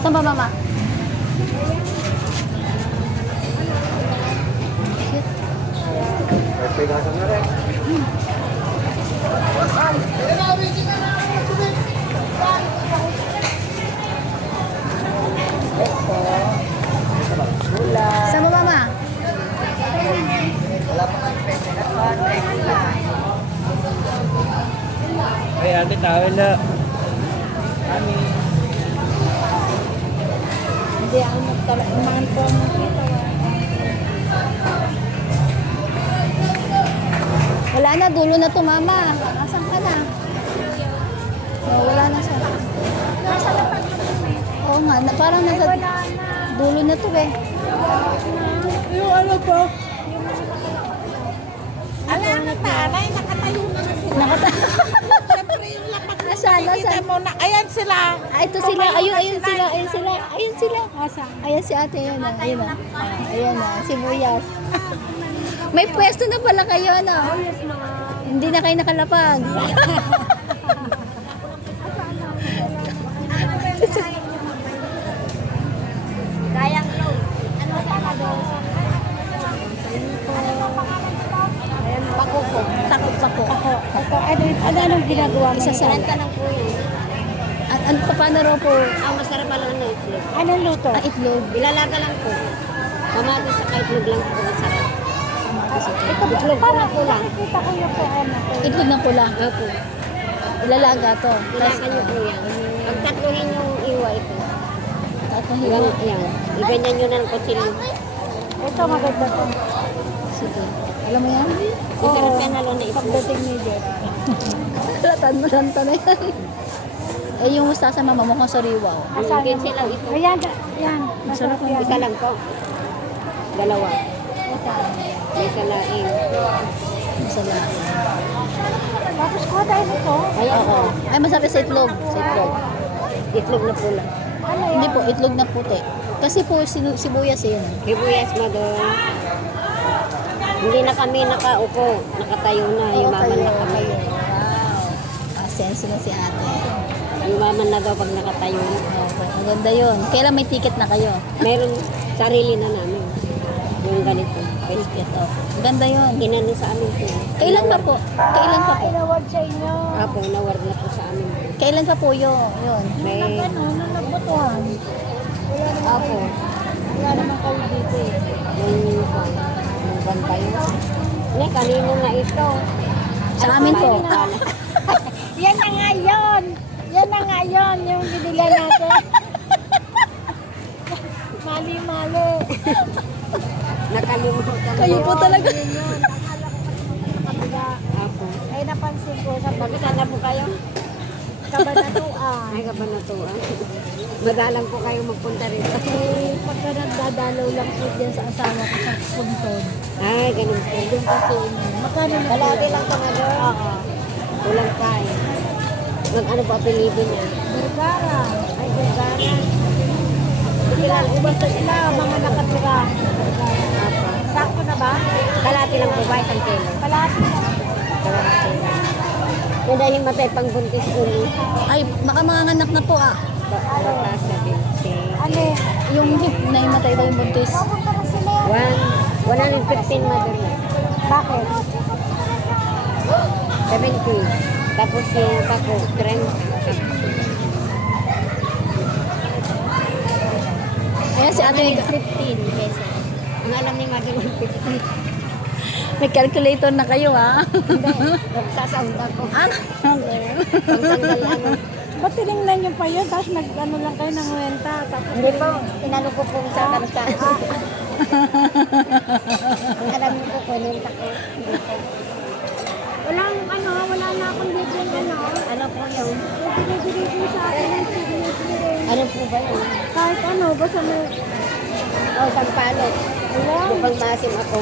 Saan ba, mama? Pegasan na rin. Saan ba, mama? Ay, ate, tawin na. Kami. Hindi ako magtalaan po. Wala na, dulo na to, mama. Asan ka na? Oh, wala na siya. Nasa lapag mo Oo nga, parang nasa wala na. dulo na to eh. Yung ano po? Ala na tanay, nakatayo na sila. Siyempre yung lapag mo. Asan, Kita asan? mo na, ayan sila. Ah, ito sila, ayun, ayun sila, ayun sila, ayun sila. Asan? Ayan si ate, ayun na, ayun na. Ayan na, sibuyas. May pwesto na pala kayo, ano? Yes, mga. Hindi na kayo nakalapag. Dayang low. Ano sana doon? Ayan, Pakuko, takot pa po. Ako, anong ginagawa mo? Isa sa ng puyo. ano pa paano raw po? Ang masarap pala ng itlog. Anong luto? Ah, itlog. Ilalaga lang po. Kamatis sa itlog lang po. Masarap. Itlog Para po lang. Nakikita ko yung itlog na pula. Opo. Ilalaga to. Ilagan niyo po yan. Pagtatluhin yung iwa ito. Tatong Yan. hiwa. Yan. Iganyan nyo na ng kutsilyo. Ito maganda to. Sige. Alam mo yan? Masarap yan lalo na itlog. Pagdating ni Jeff. Latan na yan. Eh yung mustasa mama mo kung sariwa. Oh. Asakin silang ito. Ayan, yan. Masarap yan. Isa lang po. Dalawa. May salaing. Masarap. Tapos kuha tayo nito. Ayan po. Ay, masarap sa itlog. Sa itlog. Itlog na pula. Hindi po, itlog na puti. Kasi po, sibuyas yun. Sibuyas mo doon. Hindi na kami nakaupo. Nakatayo na. Yumaman na kami. Wow. Sense na si ate. Yumaman na daw pag nakatayo na. Okay, maganda yun. Kailan may ticket na kayo? Meron sarili na namin. Yung ganito. Ticket, oh. Maganda yun. Inano sa amin po. Kailan pa po? Kailan pa po? Inaward sa inyo. Apo, inaward na po sa amin. Kailan pa po yun? May... Nung nagbutuhan. Apo. Wala naman kayo dito eh. Yung ban pa yun. Hindi, kanino na ito. Sa amin po. Yan na nga yun. Yan na nga yun. Yung binila natin. Mali-mali. Nakalimutan. Kayo po talaga. Apo. Ay, napansin ko. Sa pagkasan na po kayo? Kabanatuan. Ay, kabanatuan. Madalang po kayo magpunta rito. Pagka nagdadalaw lang po dyan sa asawa ko sa puntod. Ay, ganun po. Doon kasi, magkano na po? Palagi lang ka nga doon? Oo. Kulang tayo. Mag-ano po apelido niya? Vergara. Ay, Bulgara. Basta sila, mga nakatira. Sakto na ba? Kalati lang po ba? Isang kilo? Palati na. Kalati. Kung dahil matay pang buntis ulo. Ay, makamanganak na po ah. Bata sa binti. Ano? Yung hip na himatay daw yung buntis. 115 mother. Bakit? 70. Tapos yung pako, 30. Ayan si ate. 15 pesos. Ang alam ni Mother 150. May calculator na kayo ha. Hindi. Nagsasound ako. Ano? Pagtanggal ano. Ba't tinignan nyo pa yun? Tapos nag-ano lang kayo ng renta. Tapos Hindi po. Inano ko po sa kanta. Ang alam ko po, nilita ko. wala na akong dito ano. Ano po yun? Binibigay ko sa akin ng signature. Ano po ba yun? Kahit ano, basta may... Oh, pagpalot. Mukhang maasim ako.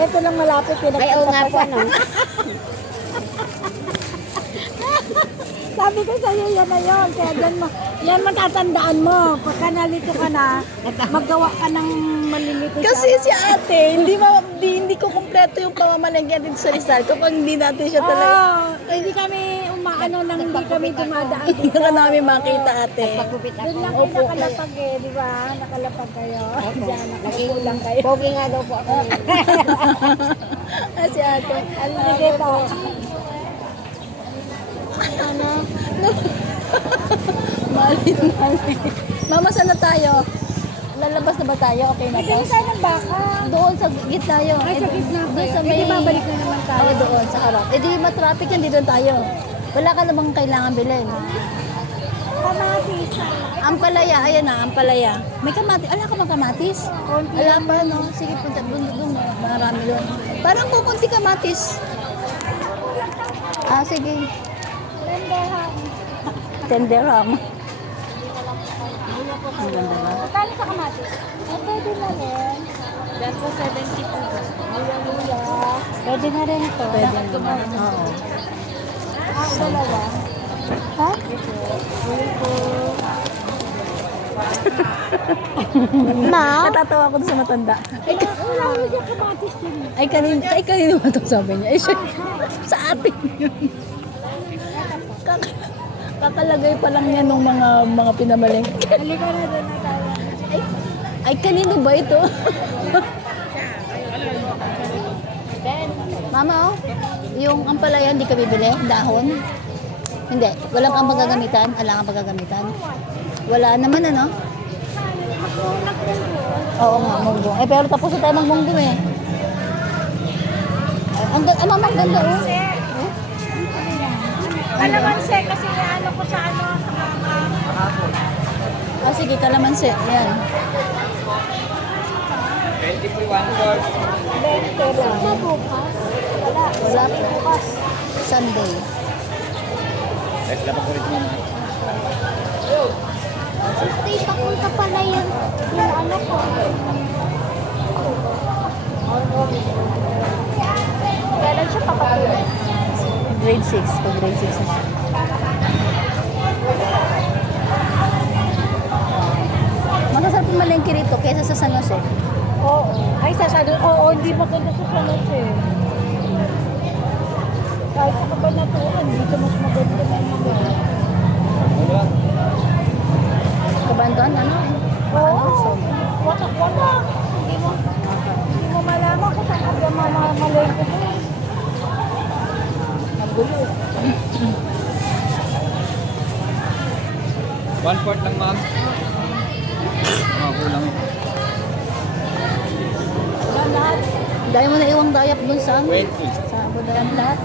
Ito lang malapit. Ay, oo nga po, ano? Sabi ko sa'yo, yan na yun. Kaya yan matatandaan mo. Pagka nalito ka na, magawa ka ng malilito. Kasi si ate, hindi ko kompleto yung pamamalagyan dito sa Rizal kapag hindi natin siya talaga. Hindi kami ano nang hindi kami dumadaan Hindi dito. ka namin makita, ate. Pagkupit Doon ako. lang kayo nakalapag eh, di ba? Nakalapag kayo. Diyan, nakaupo lang kayo. Pogi nga daw po ako. Si ate. Ano dito? Ano? Malin. Mama, saan na tayo? Lalabas na ba tayo? Okay na to? Bili tayo ng baka. Doon sa gitna tayo. Ay, sa gitna Doon kayo. sa Eh, may... di babalik na naman tayo. Oo, doon sa harap. Eh di matraffic yan, di doon tayo. Wala ka namang kailangan bilhin. Kamatis. Ampalaya, ayan na, ampalaya. May kamatis. Ala ka bang kamatis? Wala pa, no? Sige, punta doon, doon. Marami doon. Parang kukunti kamatis. Ah, sige. Lendehan. 10 dirham. Ang ganda ba? Magkano sa kamatis? Pwede na rin. Yan po 70 po. Luya-luya. Pwede na rin ito. Pwede naman. Oo. Dalawa. Ha? Ma? Natatawa ako doon sa matanda. Wala mo dyan kamatis din. Ay, kanino ba ito sabi niya? Eh, siya, sa atin yun. Kakalagay pa lang yan ng mga pinamaling. Halika na doon na tayo. Ay, kanino ba ito? Mama, oh, yung ampalaya hindi ka bibili? Dahon? Hindi. Walang kang pagagamitan? Wala kang pagagamitan? Wala naman, ano? Oo nga, munggo. Eh, pero tapos na tayo magmunggo eh. Ay, mama, ang ganda, oh. Kalamansi kasi ano ko sa ano, sa mga... Ah, sige, kalamansi. Yan. 20 po yung 1 quart. 20 lang. Sa bukas? Wala. Wala po. Bukas. Sunday. Let's dapat ko rin naman. Stay, papunta pala yun. Yung ano ko. Kailan siya papatuloy? Grade 6. Pag grade 6 na siya. Masasarap yung malengke rito kaysa sa San Jose. Oo. Ay, sasado. Oo, hindi maganda sa salas eh. Kahit sa kabanatuan, dito mas maganda na yung mga. Wala. Kabantuan, ano? Oo. Wala. Hindi mo malaman kung saan ka mamamalay ko mo. Ang gulo. 1 quart lang, ma'am. Mga kulang eh. Wala lahat. Dahil mo na iwang dayap dun sa ano? Wait, please. Sa Abu Dhabi lahat.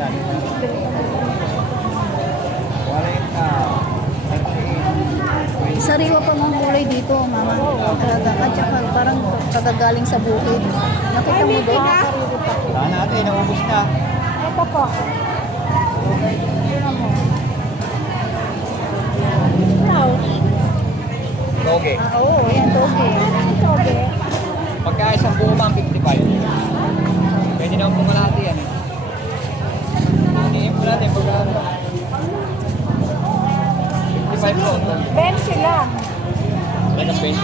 Yan. 40, 38, 20. Sariwa pa mga kulay dito, mama. Talaga. At saka parang kagagaling sa bukid. Nakita mo doon? Wala natin, naubos na. Ito po. Tingnan mo. House. Okay. Ah, oo, yan, toge. Toge. Pagka isang buo, ma'am, 55. Pwede naman po malati yan eh. Hinihin po natin pagka 55 po. 20 lang. Hanggang 20.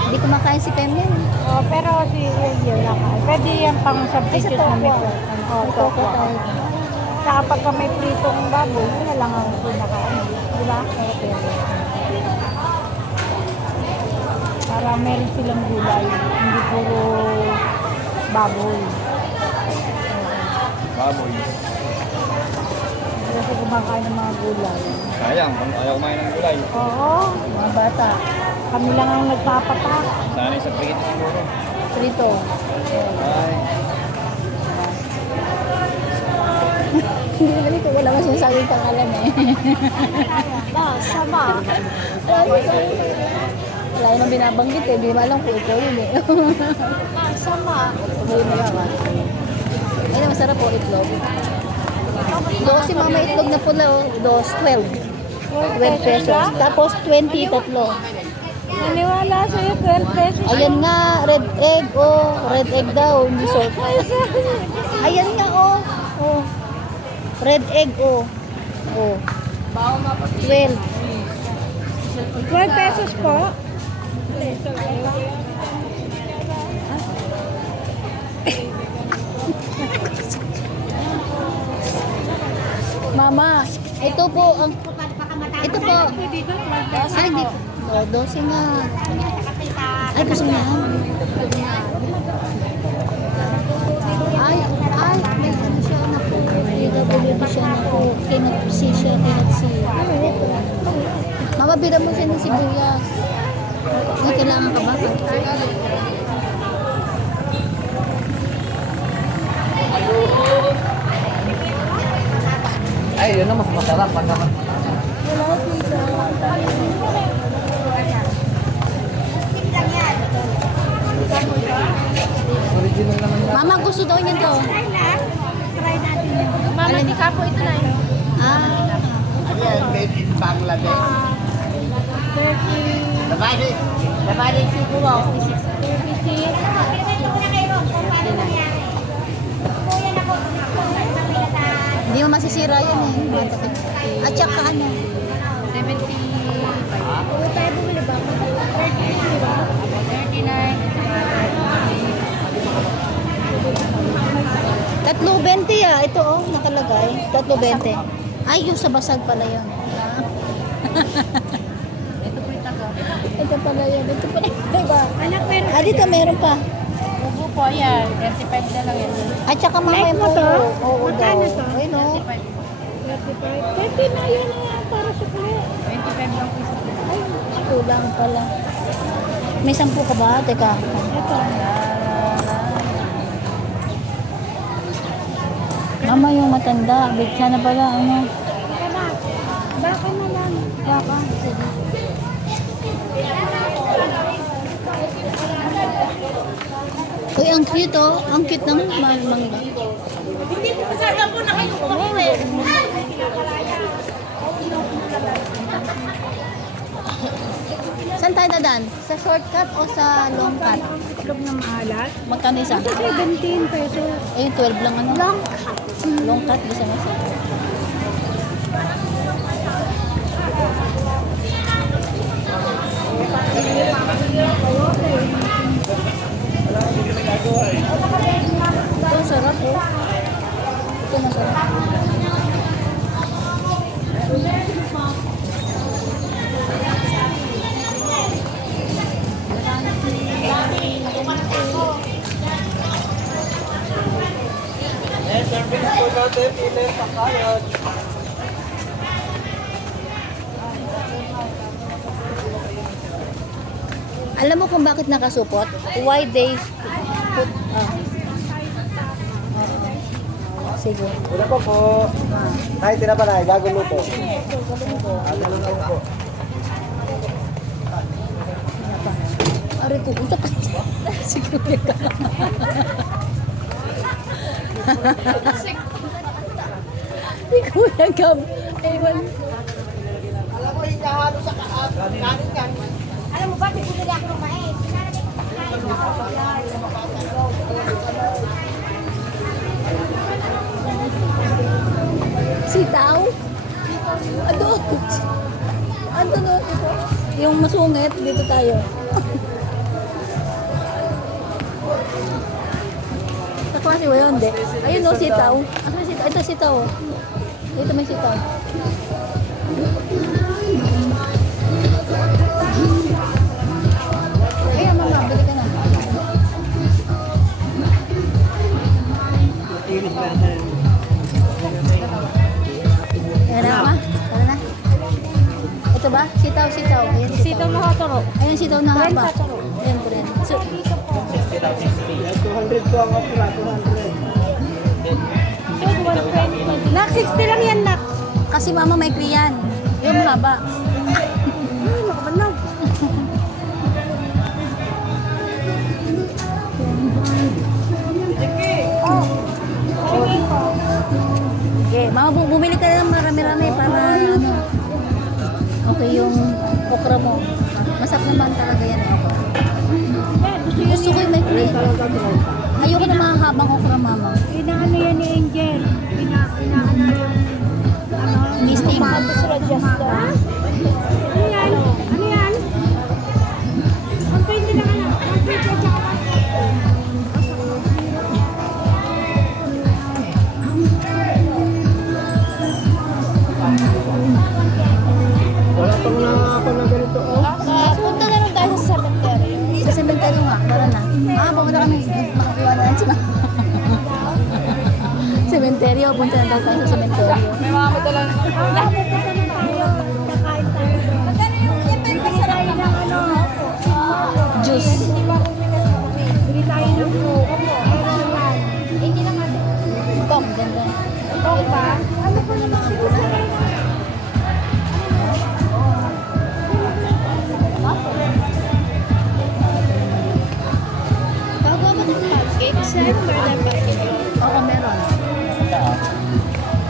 Hindi kumakain si Pem yan. Oh, pero si yun lang. Pwede yan pang substitute na nito. Oh, Toge toko. tayo. Saka pagka may pritong baboy, yun na lang ang pinakaano. Di ba? Okay. Para meron silang gulay. Hindi puro baboy. Baboy. Kasi kumakain ng mga gulay. Sayang, kung ayaw kumain ng gulay. Oo. Mga bata. Kami lang ang nagpapatak. Sanay sa prito siguro. Prito. Ay. Hindi naman ko wala nga sinasabing pangalan eh. Sama. Wala naman binabanggit eh. Hindi mo alam kung ikaw yun eh. Sama. Sabihin mo lang ah. Ayun, masarap po itlog. Dos si mama itlog na pula oh. 12 pesos. Tapos 20 tatlo. Naniwala sa'yo, 12 pesos. Ayan nga, red egg oh. Red egg daw, hindi salt. Ayan nga oh. Oh. Red egg oh. Oh. 12. 12 pesos po. Mama, ito po ang ito po. Ay, di. Oh, 12 nga. Ay, gusto mo yan. Ay, may ano siya na po. PWD siya na po. Cannot see siya, cannot see. Mama, bira mo siya ng sibuyas. May kailangan ka ba? Ay, yun na mas masarap. Pag naman. Original naman na. Mama, gusto daw niya to. Try natin yun. Mama, di ka po ito na yun. Ah, Ayan, made in Bangladesh. Nabali siguro. hindi mo masisira yan eh. At saka ano? 75. Oo, tayo bumili ba? 30, di ba? 3.20 ah. Ito oh, nakalagay. 3.20. Ay, yung sa basag pala yun. Ito pala yun. Ito pala yun. Diba? Anak, meron. Ah, dito meron pa. Ubo po, yan. 35 na lang yan. At saka mamaya Like mo to? Oo daw. Magkano to? Ayun oh. 35. 30 na yun na yan para sa kaya. 25 lang po. Ay, kulang pala. May 10 ka ba? Teka. Ito. Mama yung matanda. Big sana pala. Ano? Baka na. Baka na lang. Baka. Sige. Uy, ang cute oh. Ang cute ng mangga. Hindi po kasama po na kayo umuwi. Saan tayo dadaan? Sa shortcut o sa long cut? Itlog na maalat. Magkano isa? Ito 17 pesos. Ayun, 12 lang ano? Long cut. Long cut, bisa nga sa. Ito, sarap oh. Ito, masarap. Eh, serving po natin. Pili pa kayo. Alam mo kung bakit nakasupot? Why they put... Sige. Wala pa po. Ay, tinapa na. Gagulo po. po. Ari ko, usap ka. Sige ka. Ikaw na gab. Ewan. Alam mo, hihahalo sa kanin yan. Alam mo ba, bibili ako ng mais. Sitaw? Ano? Ano no? Yung masungit, dito tayo. Naklase mo yun, de. Ayun no, sitaw. Asa sitaw? Ito sitaw. Dito may sitaw. Ayan mama, balik ka na. Ayan na mama, tara na. Ito ba? Sitaw. Ayan sitaw. na hataro. Ayan sitaw na haba. Ayan po rin. So, 200 po ang opera. 200. Nak, 60 lang yan, nak. kasi mama may kriyan. Yung haba. Ay, nakabalaw. Okay, mama bumili ka ng marami-rami para ano. Okay yung okra mo. Masarap naman talaga yan. Gusto ko yung may kriyan. Ayoko na mahahabang okra mama. Inaano yan ni Angel. Inaano yung... Ano? Misting. Ano yan? Ano yan? Ang 20 lang anak. Ang 20 at saka Pumunta kami. Makakuha na lang si mama. Sementeryo. Punta na daw tayo sa sementeryo. May mga madala. Juice. Bili tayo ng coke. Meron yan. Hindi lang ate. Ito, ang ganda. Coke ba? Ano po naman? Bago ako ng pancake, sir, meron pancake. Oo, meron.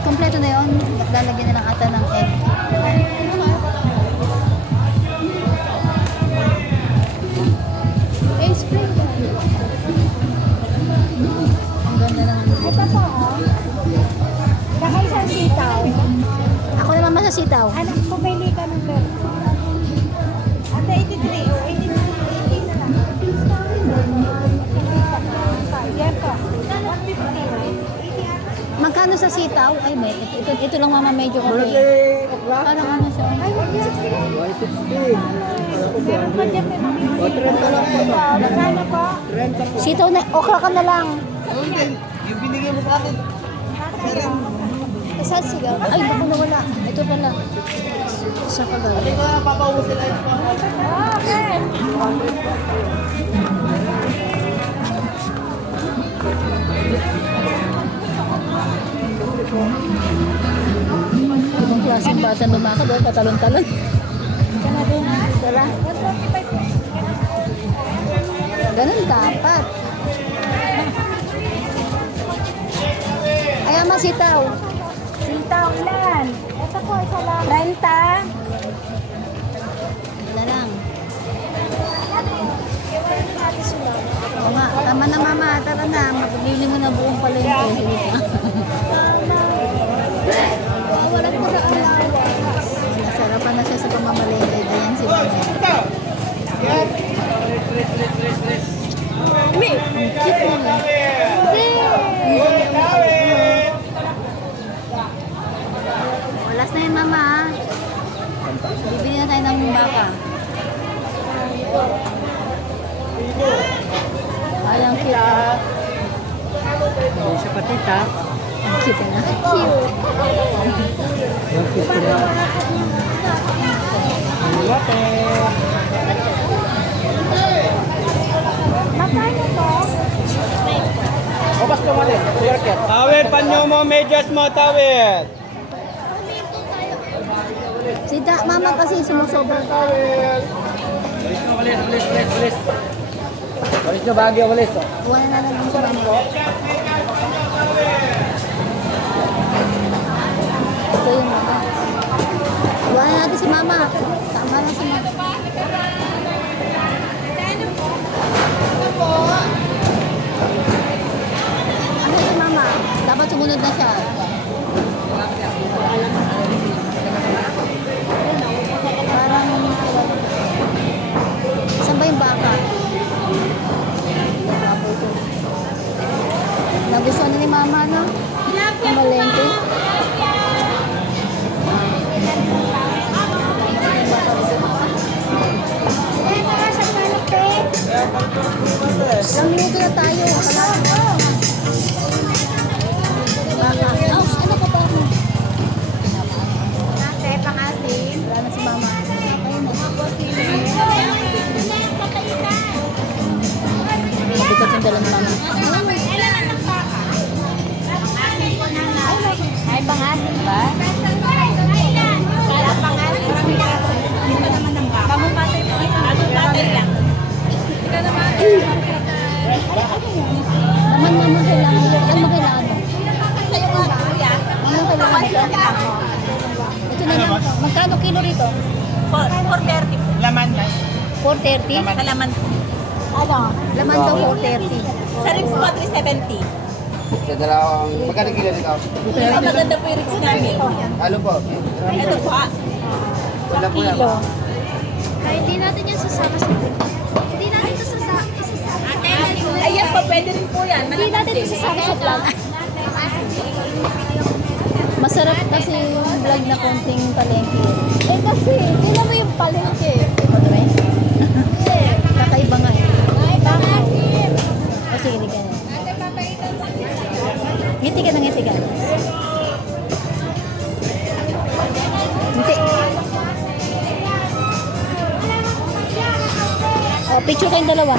Kompleto na yun. Lalagyan na lang ata ng egg. Eh, spring ba? Ang ganda ng... Ito po, oh. Baka isang sitaw. Ako naman masasitaw. Anak, pumili ka ng verso. Ate, 83. O, 80 na lang. Yan po. 150. Magkano sa sitaw? Ay, may. Ito lang mama medyo okay. Parang ano siya? Ay, 160 lang. 160. Meron pa dyan, may mamimili. Magkano po? Sitaw na, okra ka na lang. Yung binigyan mo sa atin. Saan sigaw? Ay, baka nawala. Ito pala. Sa kagawa. Ito na, papausin lang. Okay. Ibang klaseng bata lumakad, oh, patalon-talon. Tara. Ganun dapat. Ay, ama, sitaw. Sitaw ilan? Ito po, isa lang. 30. Na lang. Oo nga, tama na mama, tara na. Magbili mo na buong palengke. Walang ko na allowance. Nasarapan na siya sa pamamalengke. Ganyan si mama. Cute mo na. Walas na yun mama. Ah. Bibili na tayo ng baka. Ay, ang cute. Hindi siya patita. Ang cute na. Magkano po? Opas ko mali. Tawid, panyo mo, medyas mo, tawid. Mama kasi sumusobra. Walis. Walis na bagyo, walis. Wala na lang sa mama. Ito yung mama. Wala natin si mama. Tama na si mama. Ano si mama? Dapat sumunod na siya. Parang saan ba yung baka? Nagustuhan na ni mama, no? Ang malengke. Ilang minuto na tayo. Baka. Oh, ano ka ba? Ate, pangasin. Wala na si mama. Ayun na. Mabigat yung dala ni mama. Ay, pangasin ba? Wala pangasin. Pamupatay po. Pamupatay lang. Naman mama kailangan. Ano kailangan mo? Sa'yo nga, kuya. Ano kailangan mo? Ito na lang. Magkano kilo rito? 430 po. Laman na. 430? Sa laman po. Ano? Laman daw 430. Sa ribs po, 370. Sa dalawang, magkano kilo nito? Maganda po yung ribs namin. Ano po? Ito po. Wala po yan. Ay, hindi natin yan sasama sa food. Hindi natin ito sasama. Ayan po, pwede rin po yan. Hindi natin ito sasama sa vlog. Masarap kasi yung vlog na konting palengke. Eh kasi, tingnan mo yung palengke. Ano ba yun? Kakaiba nga eh. Ay, pangasin. picture kayong dalawa.